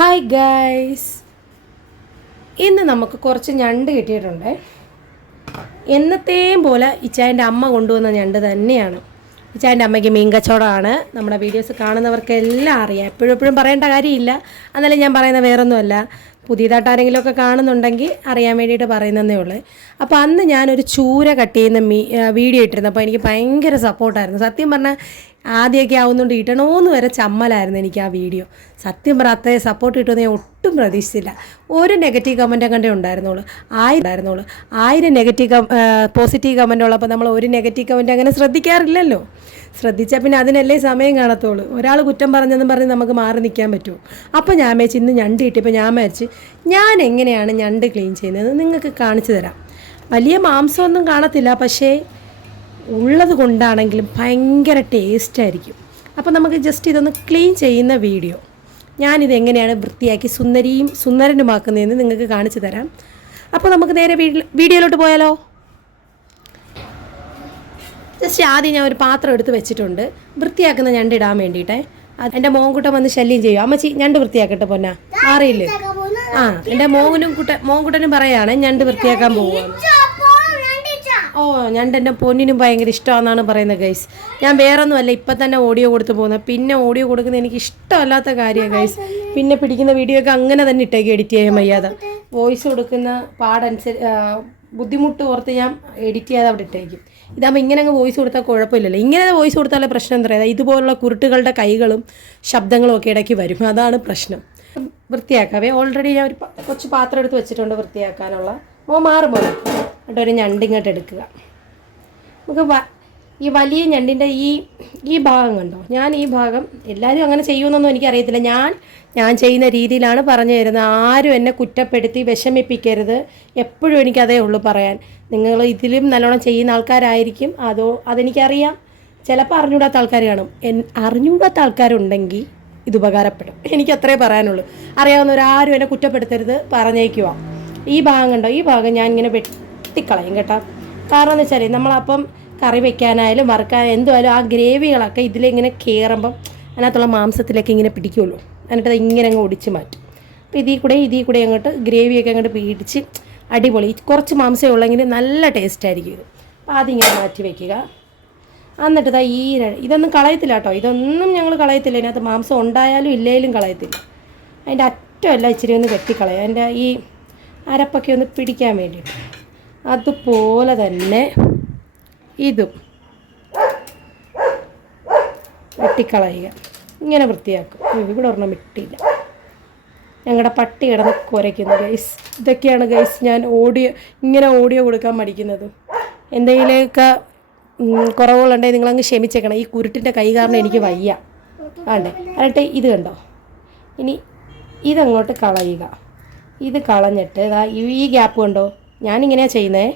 Hi guys ഇന്ന് നമുക്ക് കുറച്ച് ഞണ്ട് കിട്ടിയിട്ടുണ്ട്. എന്നത്തെയും പോലെ ഇച്ചായന്റെ അമ്മ കൊണ്ടുവന്ന ഞണ്ട് തന്നെയാണ്. ഇച്ചായന്റെ അമ്മയ്ക്ക് മീൻ കച്ചവടമാണ്. നമ്മുടെ വീഡിയോസ് കാണുന്നവർക്കെല്ലാം അറിയാം. എപ്പോഴും എപ്പോഴും പറയേണ്ട കാര്യമില്ല. എന്നാലും ഞാൻ പറയുന്ന വേറൊന്നുമല്ല. പുതിയതായിട്ട് ആരെങ്കിലുമൊക്കെ കാണുന്നുണ്ടെങ്കിൽ അറിയാൻ വേണ്ടിയിട്ട് പറയുന്നതേ ഉള്ളൂ. അപ്പോൾ അന്ന് ഞാനൊരു ചൂര കട്ട് ചെയ്യുന്ന മീ വീഡിയോ ഇട്ടിരുന്നു അപ്പോൾ എനിക്ക് ഭയങ്കര സപ്പോർട്ടായിരുന്നു. സത്യം പറഞ്ഞാൽ ആദ്യമൊക്കെ ആവുന്നുണ്ട് ഇടണമെന്ന് വരെ ചമ്മലായിരുന്നു എനിക്ക് ആ വീഡിയോ. സത്യം പറഞ്ഞാൽ അത്രയും സപ്പോർട്ട് കിട്ടുമെന്ന് ഞാൻ ഒട്ടും പ്രതീക്ഷിച്ചില്ല. ഒരു നെഗറ്റീവ് കമന്റ് കണ്ടേ ഉണ്ടായിരുന്നുള്ളൂ. ആയിരം ഉണ്ടായിരുന്നുള്ളൂ. ആയിരം നെഗറ്റീവ് പോസിറ്റീവ് കമന്റ് ഉള്ളപ്പോൾ നമ്മൾ ഒരു നെഗറ്റീവ് കമന്റ് അങ്ങനെ ശ്രദ്ധിക്കാറില്ലല്ലോ. ശ്രദ്ധിച്ചാൽ പിന്നെ അതിനല്ലേ സമയം കാണത്തുള്ളൂ. ഒരാൾ കുറ്റം പറഞ്ഞെന്നും പറഞ്ഞ് നമുക്ക് മാറി നിൽക്കാൻ പറ്റുമോ അപ്പോൾ ഞാൻ മേച്ച് ഇന്ന് ഞണ്ട് കിട്ടിയപ്പോൾ ഞാൻ മേച്ച് ഞാൻ എങ്ങനെയാണ് ഞണ്ട് ക്ലീൻ ചെയ്യുന്നത് നിങ്ങൾക്ക് കാണിച്ചു തരാം. വലിയ മാംസമൊന്നും കാണത്തില്ല പക്ഷേ ഉള്ളത് കൊണ്ടാണെങ്കിലും ഭയങ്കര ടേസ്റ്റായിരിക്കും അപ്പോൾ നമുക്ക് ജസ്റ്റ് ഇതൊന്ന് ക്ലീൻ ചെയ്യുന്ന വീഡിയോ ഞാനിത് എങ്ങനെയാണ് വൃത്തിയാക്കി സുന്ദരിയും സുന്ദരനുമാക്കുന്നതെന്ന് നിങ്ങൾക്ക് കാണിച്ചു തരാം. അപ്പോൾ നമുക്ക് നേരെ വീഡിയോ വീഡിയോയിലോട്ട് പോയാലോ? ജസ്റ്റ് ആദ്യം ഞാൻ ഒരു പാത്രം എടുത്ത് വെച്ചിട്ടുണ്ട്. വൃത്തിയാക്കുന്ന ഞണ്ട് ഇടാൻ വേണ്ടിയിട്ടേ. എന്റെ മോൻകുട്ടൻ വന്ന് ശല്യം ചെയ്യും. അമ്മച്ചി ഞണ്ട് വൃത്തിയാക്കട്ടെ പൊന്നാ. മാറിയില്ലേ? ആ എന്റെ മോനും കുട്ട മോൻകുട്ടനും പറയാണ് ഞണ്ട് വൃത്തിയാക്കാൻ പോവുകയാണ് ഓ ഞണ്ട് എന്റെ പൊന്നിനും ഭയങ്കര ഇഷ്ടമാണെന്നാണ് പറയുന്നത് ഗൈസ്. ഞാൻ വേറൊന്നുമല്ല ഇപ്പം തന്നെ ഓഡിയോ കൊടുത്തു പോകുന്നത് പിന്നെ ഓഡിയോ കൊടുക്കുന്നത് എനിക്ക് ഇഷ്ടമല്ലാത്ത കാര്യമാണ് ഗൈസ്. പിന്നെ പിടിക്കുന്ന വീഡിയോ ഒക്കെ അങ്ങനെ തന്നെ ഇട്ടേക്ക് എഡിറ്റ് ചെയ്യാൻ വയ്യാതെ. വോയിസ് കൊടുക്കുന്ന പാടനുസരിച്ച് ബുദ്ധിമുട്ട് ഓർത്ത് ഞാൻ എഡിറ്റ് ചെയ്യാതെ അവിടെ ഇട്ടേക്കും. ഇതാകുമ്പോൾ ഇങ്ങനെ അങ്ങ് വോയിസ് കൊടുത്താൽ കുഴപ്പമില്ലല്ലോ. ഇങ്ങനെ വോയിസ് കൊടുത്താലേ പ്രശ്നം എന്താ പറയുക ഇതുപോലുള്ള കുരുട്ടുകളുടെ കൈകളും ശബ്ദങ്ങളും ഒക്കെ ഇടയ്ക്ക് വരും. അതാണ് പ്രശ്നം. വൃത്തിയാക്കാവേ. ഓൾറെഡി ഞാൻ ഒരു കുറച്ച് പാത്രം എടുത്ത് വെച്ചിട്ടുണ്ട് വൃത്തിയാക്കാനുള്ള. ഓ മാറുമ്പോൾ എന്നിട്ട് ഒരു ഞണ്ടിങ്ങോട്ട് എടുക്കുക. നമുക്ക് ഈ വലിയ ഞണ്ടിന്റെ ഈ ഈ ഭാഗം കണ്ടോ? ഞാൻ ഈ ഭാഗം എല്ലാവരും അങ്ങനെ ചെയ്യുമെന്നൊന്നും എനിക്കറിയത്തില്ല. ഞാൻ ഞാൻ ചെയ്യുന്ന രീതിയിലാണ് പറഞ്ഞു തരുന്നത്. ആരും എന്നെ കുറ്റപ്പെടുത്തി വിഷമിപ്പിക്കരുത്. എപ്പോഴും എനിക്കതേ ഉള്ളൂ പറയാൻ. നിങ്ങൾ ഇതിലും നല്ലോണം ചെയ്യുന്ന ആൾക്കാരായിരിക്കും. അതോ അതെനിക്കറിയാം. ചിലപ്പോൾ അറിഞ്ഞൂടാത്ത ആൾക്കാർ കാണും. എൻ അറിഞ്ഞൂടാത്ത ആൾക്കാരുണ്ടെങ്കിൽ ഇത് ഉപകാരപ്പെടും. എനിക്ക് അത്രേ പറയാനുള്ളൂ. അറിയാവുന്നവരാരും എന്നെ കുറ്റപ്പെടുത്തരുത്. പറഞ്ഞേക്കുക. ഈ ഭാഗം കണ്ടോ? ഈ ഭാഗം ഞാൻ ഇങ്ങനെ വെട്ടിക്കളയും കേട്ടോ. കാരണം എന്ന് വെച്ചാൽ നമ്മളപ്പം കറി വെക്കാനായാലും വറുക്കാൻ എന്തുമായാലും ആ ഗ്രേവികളൊക്കെ ഇതിലിങ്ങനെ കയറുമ്പം അതിനകത്തുള്ള മാംസത്തിലൊക്കെ ഇങ്ങനെ പിടിക്കുമല്ലോ എന്നിട്ട് അത് ഇങ്ങനെ അങ്ങ് ഒടിച്ച് മാറ്റും. അപ്പോൾ ഇതിൽ കൂടെ ഇതിൽ കൂടെ അങ്ങോട്ട് ഗ്രേവിയൊക്കെ അങ്ങോട്ട് പിടിച്ച് അടിപൊളി. കുറച്ച് മാംസമേ ഉള്ളെങ്കിൽ നല്ല ടേസ്റ്റ് ആയിരിക്കും ഇത്. അപ്പോൾ അതിങ്ങനെ മാറ്റി വെക്കുക. എന്നിട്ട് ഇതാ ഈ ഇതൊന്നും കളയത്തില്ല കേട്ടോ. ഇതൊന്നും ഞങ്ങൾ കളയത്തില്ല. ഇതിനകത്ത് മാംസം ഉണ്ടായാലും ഇല്ലെങ്കിലും കളയത്തില്ല. അതിന്റെ അറ്റമല്ല ഇച്ചിരി ഒന്ന് വെട്ടിക്കളയാം അതിന്റെ ഈ അരപ്പൊക്കെ ഒന്ന് പിടിക്കാൻ വേണ്ടിയിട്ട്. അതുപോലെ തന്നെ ഇതും വെട്ടിക്കളയുക. ഇങ്ങനെ വൃത്തിയാക്കും. ഇവിടെ ഒരെണ്ണം വിട്ടില്ല ഞങ്ങളുടെ പട്ടി കിടന്ന് കുരയ്ക്കുന്നു ഗൈസ് ഇതൊക്കെയാണ് ഗൈസ് ഞാൻ ഓഡിയോ ഇങ്ങനെ ഓഡിയോ കൊടുക്കാൻ മടിക്കുന്നത്. എന്തെങ്കിലുമൊക്കെ കുറവുകളുണ്ടെങ്കിൽ നിങ്ങളങ്ങ് ക്ഷമിച്ചേക്കണം. ഈ കുരുട്ടിന്റെ കൈ കാരണം എനിക്ക് വയ്യ. ആണ്ടേ? എന്നിട്ട് ഇത് കണ്ടോ? ഇനി ഇതങ്ങോട്ട് കളയുക. ഇത് കളഞ്ഞിട്ട് ഇതാ ഈ- ഗ്യാപ്പ് കണ്ടോ? ഞാനിങ്ങനെയാണ് ചെയ്യുന്നത്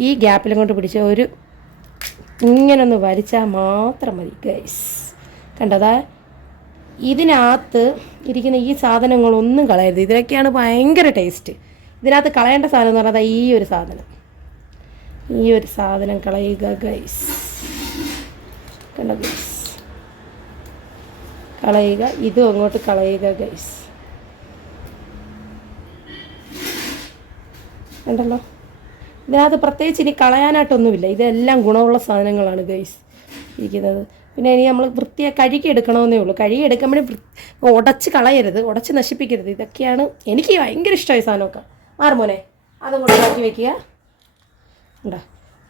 ഈ ഗ്യാപ്പിലങ്ങോട്ട് പിടിച്ച് ഒരു ഇങ്ങനൊന്ന് വരച്ചാൽ മാത്രം മതി ഗൈസ് കണ്ടതാ ഇതിനകത്ത് ഇരിക്കുന്ന ഈ സാധനങ്ങളൊന്നും കളയരുത്. ഇതിലൊക്കെയാണ് ഭയങ്കര ടേസ്റ്റ് ഇതിനകത്ത് കളയേണ്ട സാധനം എന്ന് പറഞ്ഞാൽ ഈ ഒരു സാധനം. ഈ ഒരു സാധനം കളയുക ഗൈസ് കണ്ടോ ഗൈസ് കളയുക ഇതും അങ്ങോട്ട് കളയുക ഗൈസ് ഉണ്ടല്ലോ ഇതിനകത്ത് പ്രത്യേകിച്ച് ഇനി കളയാനായിട്ടൊന്നുമില്ല. ഇതെല്ലാം ഗുണമുള്ള സാധനങ്ങളാണ് ഗൈസ് ഇരിക്കുന്നത്. പിന്നെ ഇനി നമ്മൾ വൃത്തിയായി കഴുകി എടുക്കണമെന്നേ ഉള്ളൂ കഴുകി എടുക്കുമ്പോഴേ ഉടച്ച് കളയരുത് ഉടച്ച് നശിപ്പിക്കരുത്. ഇതൊക്കെയാണ് എനിക്ക് ഭയങ്കര ഇഷ്ടമായി സാധനമൊക്കെ. മാറുമോനെ അതും കൂടെ മാറ്റി വെക്കുക. ഉണ്ടാ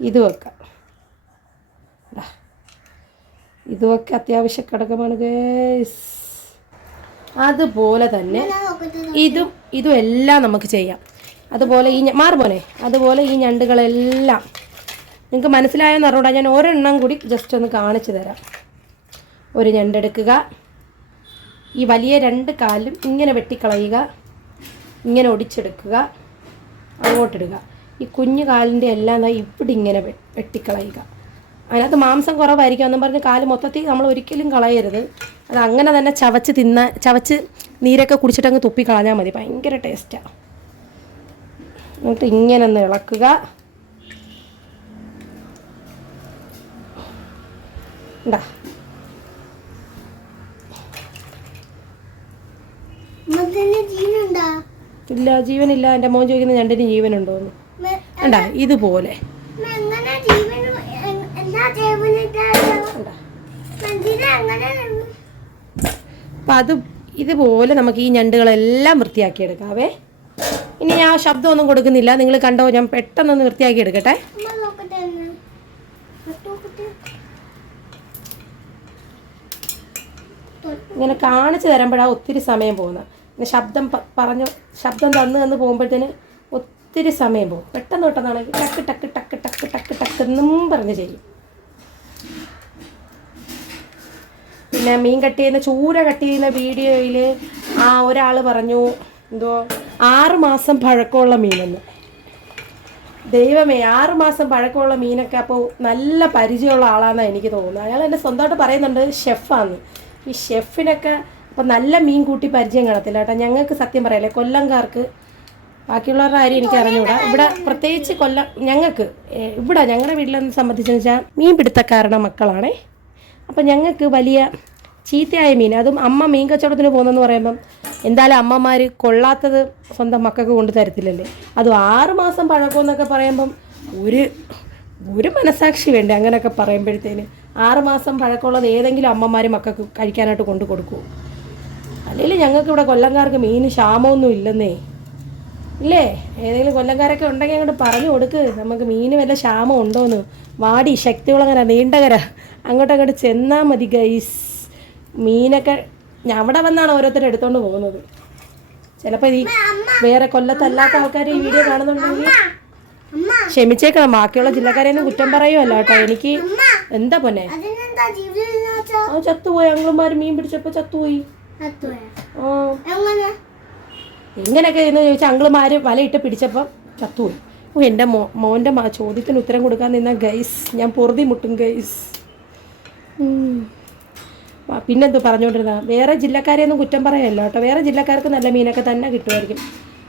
ഇത് വെക്കാം. ഇതുമൊക്കെ അത്യാവശ്യ ഘടകമാണ് അതുപോലെ തന്നെ ഇതും ഇതും എല്ലാം നമുക്ക് ചെയ്യാം. അതുപോലെ ഈ മാറുമോനെ അതുപോലെ ഈ ഞണ്ടുകളെല്ലാം നിങ്ങൾക്ക് മനസ്സിലായെന്ന് അറിഞ്ഞൂടാ. ഞാൻ ഒരെണ്ണം കൂടി ജസ്റ്റ് ഒന്ന് കാണിച്ചു തരാം. ഒരു ഞണ്ടെടുക്കുക ഈ വലിയ രണ്ട് കാലും ഇങ്ങനെ വെട്ടിക്കളയുക. ഇങ്ങനെ ഒടിച്ചെടുക്കുക. അങ്ങോട്ടിടുക. ഈ കുഞ്ഞു കാലിന്റെ എല്ലാം ഇവിടെ ഇങ്ങനെ വെട്ടിക്കളയുക. അതിനകത്ത് മാംസം കുറവായിരിക്കും എന്നും പറഞ്ഞ് കാൽ മൊത്തത്തിൽ നമ്മൾ ഒരിക്കലും കളയരുത്. അത് അങ്ങനെ തന്നെ ചവച്ച് തിന്ന ചവച്ച് നീരൊക്കെ കുടിച്ചിട്ട് അങ്ങ് തുപ്പി കളഞ്ഞാൽ മതി. ഭയങ്കര ടേസ്റ്റാണ് എന്നിട്ട് ഇങ്ങനെ ഒന്ന് ഇളക്കുക. ഉണ്ടാ ഇല്ല ജീവനില്ല. എന്റെ മോൻ ചോദിക്കുന്ന ഞണ്ടിന് ജീവനുണ്ടോ എന്ന്. മെ- ഇതുപോലെ. അപ്പൊ അത് ഇതുപോലെ നമുക്ക് ഈ ഞണ്ടുകളെല്ലാം വൃത്തിയാക്കി എടുക്കാവേ ഇനി ഞാൻ ശബ്ദമൊന്നും കൊടുക്കുന്നില്ല. നിങ്ങൾ കണ്ടോ ഞാൻ പെട്ടെന്നൊന്ന് വൃത്തിയാക്കി എടുക്കട്ടെ അമ്മ നോക്കട്ടെ ഒന്ന് തൊട്ട് നോക്കട്ടെ ഇങ്ങനെ കാണിച്ചു തരുമ്പോഴാണ് ഒത്തിരി സമയം പോകുന്നത്. ഇങ്ങനെ ശബ്ദം പറഞ്ഞു ശബ്ദം തന്നു തന്ന് പോകുമ്പോഴത്തേന് ഒത്തിരി സമയം പോകും. പെട്ടെന്ന് പെട്ടെന്നാണെങ്കിൽ ടക്ക് ടക്ക് ടക്ക് ടക്ക് ടക്ക് ടക്ക് എന്നും പറഞ്ഞ് ചെയ്യും. പിന്നെ മീൻ കട്ട് ചെയ്യുന്ന ചൂര കട്ട് ചെയ്യുന്ന വീഡിയോയിൽ ആ ഒരാൾ പറഞ്ഞു എന്തോ ആറ് മാസം പഴക്കമുള്ള മീനെന്ന്. ദൈവമേ ആറ് മാസം പഴക്കമുള്ള മീനൊക്കെ അപ്പോൾ നല്ല പരിചയമുള്ള ആളാണെന്നാണ് എനിക്ക് തോന്നുന്നത്. അയാൾ എന്നെ സ്വന്തമായിട്ട് പറയുന്നുണ്ട് ഷെഫാന്ന്. ഈ ഷെഫിനൊക്കെ അപ്പം നല്ല മീൻ കൂട്ടി പരിചയം കാണത്തില്ല കേട്ടോ. ഞങ്ങൾക്ക് സത്യം പറയല്ലേ കൊല്ലംകാർക്ക് ബാക്കിയുള്ളവരുടെ കാര്യം എനിക്ക് അറിഞ്ഞുകൂടാ. ഇവിടെ പ്രത്യേകിച്ച് കൊല്ലം ഞങ്ങൾക്ക് ഇവിടെ ഞങ്ങളുടെ വീട്ടിലെന്ന് സംബന്ധിച്ചെന്ന് വെച്ചാൽ മീൻ പിടുത്തക്കാരുടെ മക്കളാണേ. അപ്പം ഞങ്ങൾക്ക് വലിയ ചീത്തയായ മീൻ അതും അമ്മ മീൻ കച്ചവടത്തിന് പോകുന്നതെന്ന് പറയുമ്പം എന്തായാലും അമ്മമാർ കൊള്ളാത്തത് സ്വന്തം മക്കൾക്ക് കൊണ്ട് തരത്തില്ലല്ലേ. അതും ആറുമാസം പഴക്കമെന്നൊക്കെ പറയുമ്പം ഒരു ഒരു മനസാക്ഷി വേണ്ടേ അങ്ങനെയൊക്കെ പറയുമ്പോഴത്തേന്. ആറ് മാസം പഴക്കമുള്ളത് ഏതെങ്കിലും അമ്മമാർ മക്കൾക്ക് കഴിക്കാനായിട്ട് കൊണ്ടു കൊടുക്കൂ. അല്ലെങ്കിൽ ഞങ്ങൾക്ക് ഇവിടെ കൊല്ലംകാർക്ക് മീൻ ക്ഷാമമൊന്നും ഇല്ലെന്നേ. ഇല്ലേ? ഏതെങ്കിലും കൊല്ലംകാരൊക്കെ ഉണ്ടെങ്കിൽ അങ്ങോട്ട് പറഞ്ഞു കൊടുക്ക്. നമുക്ക് മീൻ വല്ല ക്ഷാമം ഉണ്ടോയെന്ന് വാടി ശക്തികുളങ്ങര നീണ്ടകര. അങ്ങോട്ട് അങ്ങോട്ട് ചെന്നാൽ മതി ഗൈസ് മീനൊക്കെ ഞാൻ അവിടെ വന്നാണ് ഓരോരുത്തരും എടുത്തോണ്ട് പോകുന്നത്. ചിലപ്പോൾ ഈ വേറെ കൊല്ലത്തല്ലാത്ത ആൾക്കാർ ഈ വീഡിയോ കാണുന്നുണ്ടെങ്കിൽ ക്ഷമിച്ചേക്കണം. ബാക്കിയുള്ള ജില്ലക്കാരെയൊന്നും കുറ്റം പറയുമല്ല കേട്ടോ. എനിക്ക് എന്താ പൊന്നെ? ആ ചത്തുപോയി. അങ്ങളുമാര് മീൻ പിടിച്ചപ്പോ ചത്തുപോയി. ഓ എങ്ങനെ? ഇങ്ങനെയൊക്കെ എന്ന് ചോദിച്ചാൽ അങ്ങളുമാര് വലയിട്ട് പിടിച്ചപ്പം ചത്തുപോയി. ഓ എന്റെ മോ മോന്റെ ചോദ്യത്തിന് ഉത്തരം കൊടുക്കാൻ നിന്ന ഗൈസ്. ഞാൻ പൊറുതി മുട്ടും ഗൈസ്. പിന്നെന്ത് പറഞ്ഞുകൊണ്ടിരുന്ന വേറെ ജില്ലക്കാരെയൊന്നും കുറ്റം പറയല്ലോ കേട്ടോ. വേറെ ജില്ലക്കാർക്ക് നല്ല മീനൊക്കെ തന്നെ കിട്ടുമായിരിക്കും.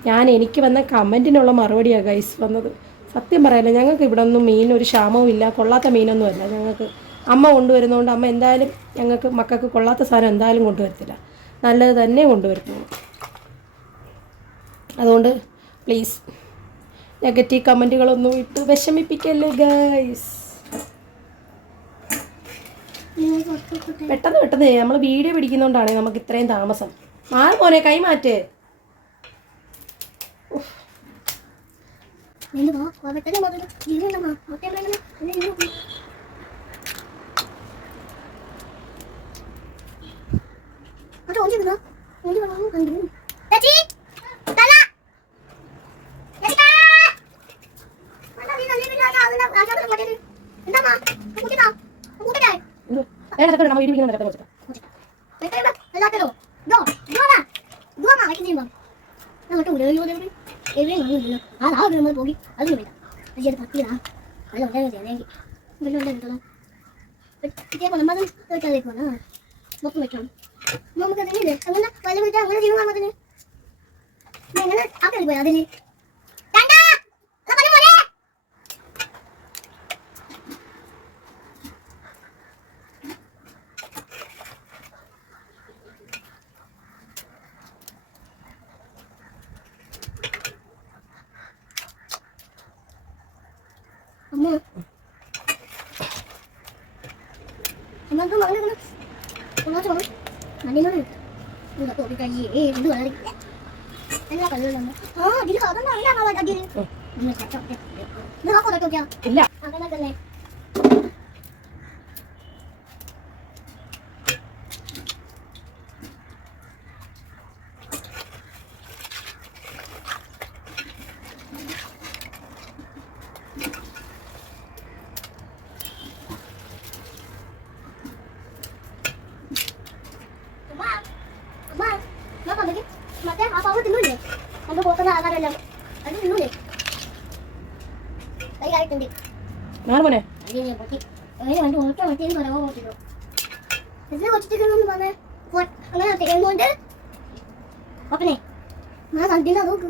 ഞാൻ എനിക്ക് വന്ന കമന്റിനുള്ള മറുപടിയാണ് ഗൈസ് വന്നത്. സത്യം പറയല്ല ഞങ്ങൾക്ക് ഇവിടെ ഒന്നും മീൻ ഒരു ക്ഷാമവും ഇല്ല കൊള്ളാത്ത മീനൊന്നും അല്ല. ഞങ്ങൾക്ക് അമ്മ കൊണ്ടുവരുന്നതുകൊണ്ട് അമ്മ എന്തായാലും ഞങ്ങൾക്ക് മക്കൾക്ക് കൊള്ളാത്ത സാധനം എന്തായാലും കൊണ്ടുവരത്തില്ല. നല്ലത് തന്നെ കൊണ്ടുവരുന്നു. അതുകൊണ്ട് പ്ലീസ് നെഗറ്റീവ് കമന്റുകളൊന്നും ഇട്ട് വിഷമിപ്പിക്കല്ലേ ഗൈസ് പെട്ടെന്ന് പെട്ടെന്ന് നമ്മൾ വീഡിയോ പിടിക്കുന്നതുകൊണ്ടാണ് നമുക്ക് ഇത്രയും താമസം. മാറി പോനെ കൈ മാറ്റ് എന്തുവാ പെട്ടെന്ന് മുതൽ ജീവനുണ്ടമ്മ മുട്ട നമ്മൾ അത് ഓടിക്കുന്നോ ഓടി വന്നു കണ്ടു ചേച്ചി തല ചേച്ചിക്കാ അതാ നീ നല്ല വീട്ടിൽ ആകാ ആകാതെ പോട്ടെ എന്താ കൂട്ടിതാ കൂട്ടിതാ എന്ത്? വേണ്ട അതൊക്കെ നമ്മൾ വീഡിയോ പിടിക്കുന്നുണ്ട് അതൊക്കെ വെച്ചിട്ട്. പെട്ടെന്ന് എല്ലാത്തോ ദോ ദോമാ ദോമാ വയ്ക്ക് ചെയ്യുമ്പോ അങ്ങോട്ട് ഉടയോ ദേവി എവിടെ ഒന്നുമില്ല ആ നാളെ നമ്മൾ പോയി അതൊന്നും വേണ്ട അയ്യത് പറ്റിയതാ അല്ല ഉണ്ടാകും ചെയ്യാനെങ്കിൽ വെള്ളം ഉണ്ടാകും ഇതേ പോലെ മതം കേട്ടാലേക്കാണ് മൊത്തം വെക്കണം നമുക്ക് അതിനില്ലേ അങ്ങനെ വല്ല വിളിച്ചാൽ അങ്ങനെ ചെയ്യുക അതിന് എങ്ങനെ ആക്കി പോയി അതിന് Doon na tubig kay eh. Doon na rin. Ano na kalulo mo? Ha? Dili ka. Ano na? Ano na? Ano na? Ano na? Ano na? Ano na? Ano na? Na? Ano? കൊച്ചിട്ടൊന്നും പറഞ്ഞ അങ്ങനെ തേങ്ങോണ്ട് ഓപ്പനെ ഞാൻ കണ്ടില്ല നോക്ക്.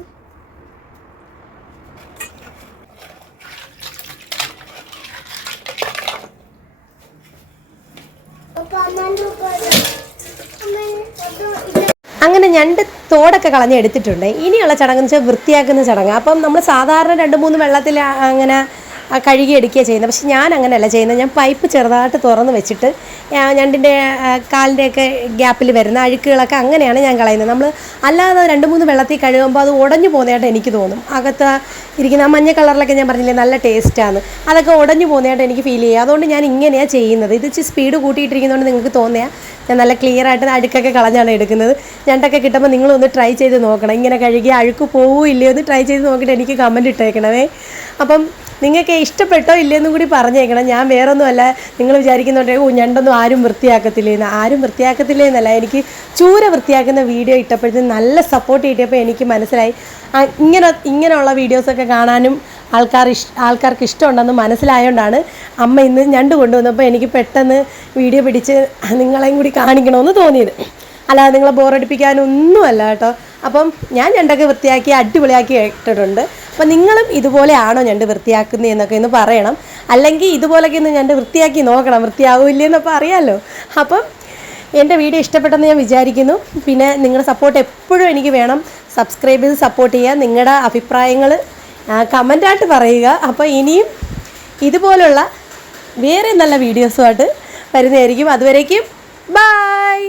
അങ്ങനെ ഞണ്ട് തോടൊക്കെ കളഞ്ഞ് എടുത്തിട്ടുണ്ട്. ഇനിയുള്ള ചടങ്ങെന്ന് വെച്ചാൽ വൃത്തിയാക്കുന്ന ചടങ്ങ്. അപ്പം നമ്മൾ സാധാരണ രണ്ട് മൂന്ന് വെള്ളത്തിൽ അങ്ങനെ ആ, കഴുകി എടുക്കുക ചെയ്യുന്നത്. പക്ഷെ ഞാൻ അങ്ങനെയല്ല ചെയ്യുന്നത്. ഞാൻ പൈപ്പ് ചെറുതായിട്ട് തുറന്ന് വെച്ചിട്ട് ഞണ്ടിന്റെ കാലിന്റെയൊക്കെ ഗ്യാപ്പിൽ വരുന്ന അഴുക്കുകളൊക്കെ അങ്ങനെയാണ് ഞാൻ കളയുന്നത്. നമ്മൾ അല്ലാതെ രണ്ട് മൂന്ന് വെള്ളത്തിൽ കഴുകുമ്പോൾ അത് ഉടഞ്ഞു പോകുന്നതായിട്ട് എനിക്ക് തോന്നും. അകത്ത് ഇരിക്കുന്ന ആ മഞ്ഞ കളറിലൊക്കെ ഞാൻ പറഞ്ഞില്ലേ നല്ല ടേസ്റ്റാണ് അതൊക്കെ ഉടഞ്ഞു പോകുന്നതായിട്ട് എനിക്ക് ഫീൽ ചെയ്യുക. അതുകൊണ്ട് ഞാൻ ഇങ്ങനെയാണ് ചെയ്യുന്നത്. ഇത് ഇച്ചിരി സ്പീഡ് കൂട്ടിയിട്ടിരിക്കുന്നതുകൊണ്ട് നിങ്ങൾക്ക് തോന്നിയാൽ ഞാൻ നല്ല ക്ലിയർ ആയിട്ട് അഴുക്കൊക്കെ കളഞ്ഞാണ് എടുക്കുന്നത്. ഞണ്ടൊക്കെ കിട്ടുമ്പോൾ നിങ്ങളൊന്ന് ട്രൈ ചെയ്ത് നോക്കണം. ഇങ്ങനെ കഴുകി അഴുക്ക് പോവില്ലയോ ഒന്ന് ട്രൈ ചെയ്ത് നോക്കിയിട്ട് എനിക്ക് കമന്റ് ഇട്ടേക്കണമേ. അപ്പം നിങ്ങൾക്ക് ഇഷ്ടപ്പെട്ടോ ഇല്ലയെന്നും കൂടി പറഞ്ഞേക്കണം. ഞാൻ വേറൊന്നുമല്ല. നിങ്ങൾ വിചാരിക്കുന്നുണ്ടെ ഓ ഞണ്ടൊന്നും ആരും വൃത്തിയാക്കത്തില്ലേന്ന്. ആരും വൃത്തിയാക്കത്തില്ലേന്നല്ല. എനിക്ക് ചൂര വൃത്തിയാക്കുന്ന വീഡിയോ ഇട്ടപ്പോഴത്തേക്കും നല്ല സപ്പോർട്ട് കിട്ടിയപ്പോൾ എനിക്ക് മനസ്സിലായി. ഇങ്ങനെ ഇങ്ങനെയുള്ള വീഡിയോസൊക്കെ കാണാനും ആൾക്കാർ ഇഷ് ആൾക്കാർക്ക് ഇഷ്ടമുണ്ടെന്ന് മനസ്സിലായതുകൊണ്ടാണ് അമ്മ ഇന്ന് ഞണ്ട് കൊണ്ടുവന്നപ്പോൾ എനിക്ക് പെട്ടെന്ന് വീഡിയോ പിടിച്ച് നിങ്ങളെയും കൂടി കാണിക്കണമെന്ന് തോന്നിയത്. അല്ലാതെ നിങ്ങളെ ബോറടിപ്പിക്കാനൊന്നുമല്ല കേട്ടോ. അപ്പം ഞാൻ ഞണ്ടൊക്കെ വൃത്തിയാക്കി അടിപൊളിയാക്കി ഇട്ടിട്ടുണ്ട്. അപ്പം നിങ്ങളും ഇതുപോലെയാണോ ഞണ്ട് വൃത്തിയാക്കുന്നത് എന്നൊക്കെ ഒന്ന് പറയണം. അല്ലെങ്കിൽ ഇതുപോലൊക്കെ ഒന്ന് ഞണ്ട് വൃത്തിയാക്കി നോക്കണം. വൃത്തിയാവില്ലെന്നപ്പോൾ അറിയാമല്ലോ അപ്പം എന്റെ വീഡിയോ ഇഷ്ടപ്പെട്ടെന്ന് ഞാൻ വിചാരിക്കുന്നു. പിന്നെ നിങ്ങളുടെ സപ്പോർട്ട് എപ്പോഴും എനിക്ക് വേണം. സബ്സ്ക്രൈബ് ചെയ്ത് സപ്പോർട്ട് ചെയ്യുക. നിങ്ങളുടെ അഭിപ്രായങ്ങൾ കമന്റായിട്ട് പറയുക. അപ്പോൾ ഇനിയും ഇതുപോലുള്ള വേറെ നല്ല വീഡിയോസുമായിട്ട് വരുന്നതായിരിക്കും. അതുവരേക്കും ബൈ